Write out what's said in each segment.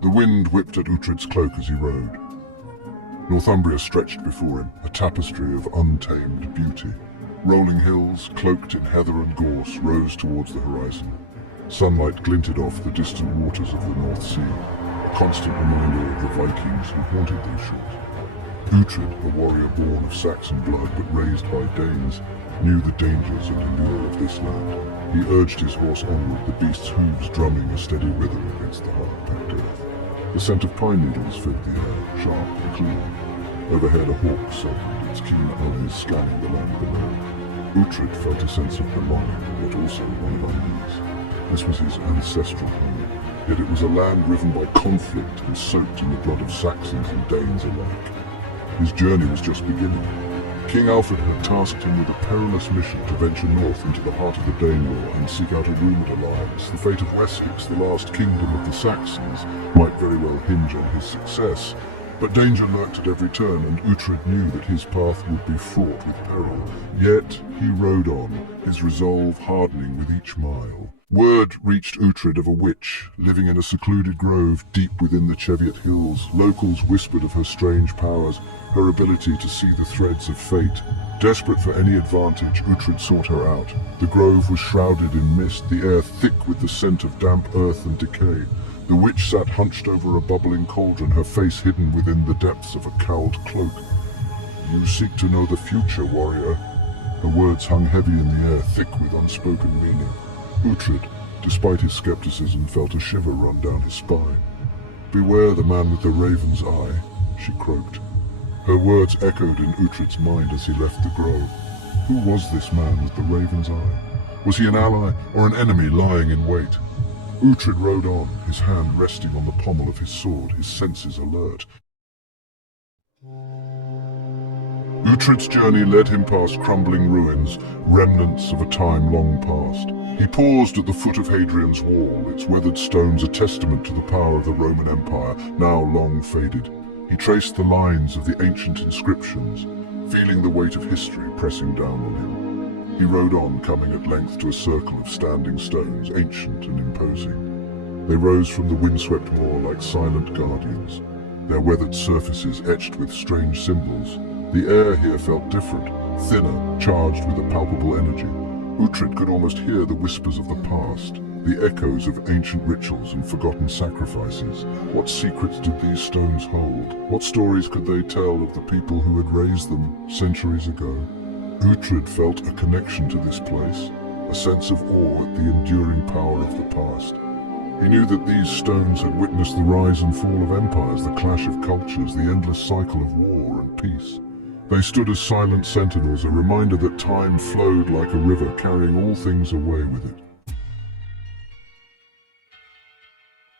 The wind whipped at Uhtred's cloak as he rode. Northumbria stretched before him, a tapestry of untamed beauty. Rolling hills, cloaked in heather and gorse, rose towards the horizon. Sunlight glinted off the distant waters of the North Sea, a constant reminder of the Vikings who haunted these shores. Uhtred, a warrior born of Saxon blood but raised by Danes, knew the dangers and allure of this land. He urged his horse onward, the beast's hooves drumming a steady rhythm against the hard-packed earth. The scent of pine needles filled the air, sharp and clean. Overhead a hawk circled, its keen eyes scanning the land below. Uhtred felt a sense of belonging, yet also one of unease. This was his ancestral home, yet it was a land riven by conflict and soaked in the blood of Saxons and Danes alike. His journey was just beginning. King Alfred had tasked him with a perilous mission to venture north into the heart of the Danelaw and seek out a rumoured alliance. The fate of Wessex, the last kingdom of the Saxons, might very well hinge on his success. But danger lurked at every turn, and Uhtred knew that his path would be fraught with peril. Yet he rode on, his resolve hardening with each mile. Word reached Uhtred of a witch, living in a secluded grove deep within the Cheviot Hills. Locals whispered of her strange powers, her ability to see the threads of fate. Desperate for any advantage, Uhtred sought her out. The grove was shrouded in mist, the air thick with the scent of damp earth and decay. The witch sat hunched over a bubbling cauldron, her face hidden within the depths of a cowled cloak. "You seek to know the future, warrior." Her words hung heavy in the air, thick with unspoken meaning. Uhtred, despite his skepticism, felt a shiver run down his spine. "Beware the man with the raven's eye," she croaked. Her words echoed in Uhtred's mind as he left the grove. Who was this man with the raven's eye? Was he an ally or an enemy lying in wait? Uhtred rode on, his hand resting on the pommel of his sword, his senses alert. Uhtred's journey led him past crumbling ruins, remnants of a time long past. He paused at the foot of Hadrian's wall, its weathered stones a testament to the power of the Roman Empire, now long faded. He traced the lines of the ancient inscriptions, feeling the weight of history pressing down on him. He rode on, coming at length to a circle of standing stones, ancient and imposing. They rose from the windswept moor like silent guardians, their weathered surfaces etched with strange symbols. The air here felt different, thinner, charged with a palpable energy. Uhtred could almost hear the whispers of the past, the echoes of ancient rituals and forgotten sacrifices. What secrets did these stones hold? What stories could they tell of the people who had raised them centuries ago? Uhtred felt a connection to this place, a sense of awe at the enduring power of the past. He knew that these stones had witnessed the rise and fall of empires, the clash of cultures, the endless cycle of war and peace. They stood as silent sentinels, a reminder that time flowed like a river, carrying all things away with it.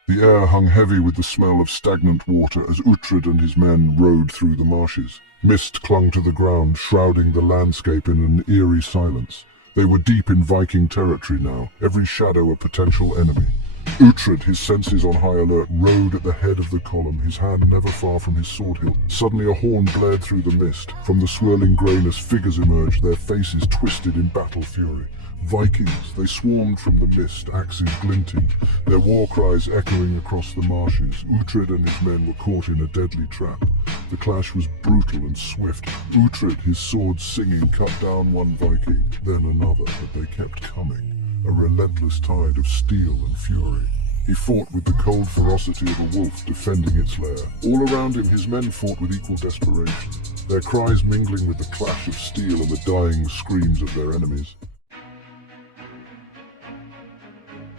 The air hung heavy with the smell of stagnant water as Uhtred and his men rode through the marshes. Mist clung to the ground, shrouding the landscape in an eerie silence. They were deep in Viking territory now, every shadow a potential enemy. Uhtred, his senses on high alert, rode at the head of the column, his hand never far from his sword hilt. Suddenly a horn blared through the mist. From the swirling greyness, figures emerged, their faces twisted in battle fury. Vikings, they swarmed from the mist, axes glinting, their war cries echoing across the marshes. Uhtred and his men were caught in a deadly trap. The clash was brutal and swift. Uhtred, his sword singing, cut down one Viking, then another, but they kept coming. A relentless tide of steel and fury. He fought with the cold ferocity of a wolf defending its lair. All around him his men fought with equal desperation, their cries mingling with the clash of steel and the dying screams of their enemies.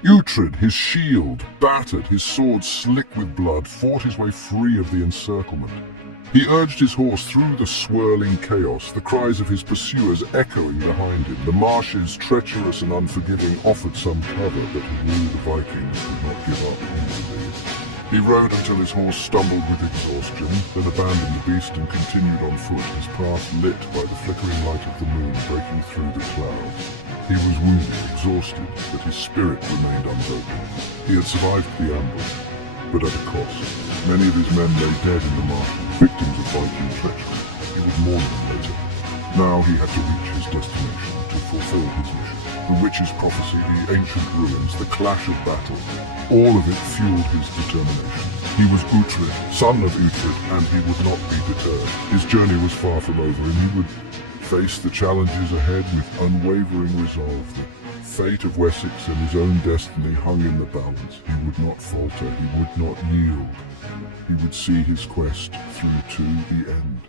Uhtred, his shield battered, his sword slick with blood, fought his way free of the encirclement. He urged his horse through the swirling chaos, the cries of his pursuers echoing behind him. The marshes, treacherous and unforgiving, offered some cover, but he knew the Vikings would not give up easily. He rode until his horse stumbled with exhaustion, then abandoned the beast and continued on foot, his path lit by the flickering light of the moon breaking through the clouds. He was wounded, exhausted, but his spirit remained unbroken. He had survived the ambush, but at a cost. Many of his men lay dead in the marshes, victims of Viking treachery. He would mourn them later. Now he had to reach his destination, to fulfill his mission. The witch's prophecy, the ancient ruins, the clash of battles, all of it fueled his determination. He was Uhtred, son of Uhtred, and he would not be deterred. His journey was far from over, and he would face the challenges ahead with unwavering resolve. The fate of Wessex and his own destiny hung in the balance. He would not falter, he would not yield. He would see his quest through to the end.